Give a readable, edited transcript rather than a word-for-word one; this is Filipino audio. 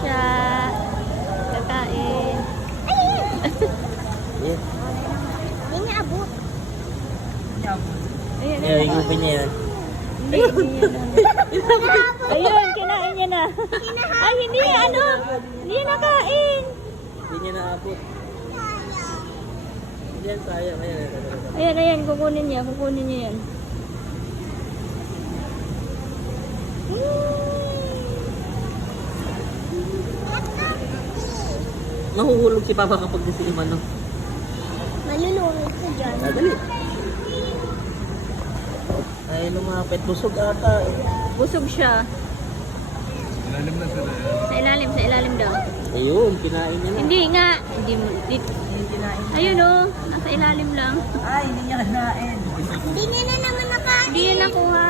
siya. Kakain. Yeah. Hindi niya abot. Ayan, Yeah, higupin niya yan. Hindi yan. Ayun, kinain niya na. Ay, hindi, ano? Hindi niya nakain. Hindi niya naabot. Yan, sayang. Ayan, kukunin niya yan. Mahuhulog si Papa kapag disiman, no? Malulungit ko dyan. Dali. Ay, lumapit. Busog ata. Busog siya. Ilalim na sila. Sa ilalim daw. Ayun, kinain niya na. Hindi nga. Ayun oh, nasa ilalim lang. Hindi niya na naman nakain. Hindi niya nakuha.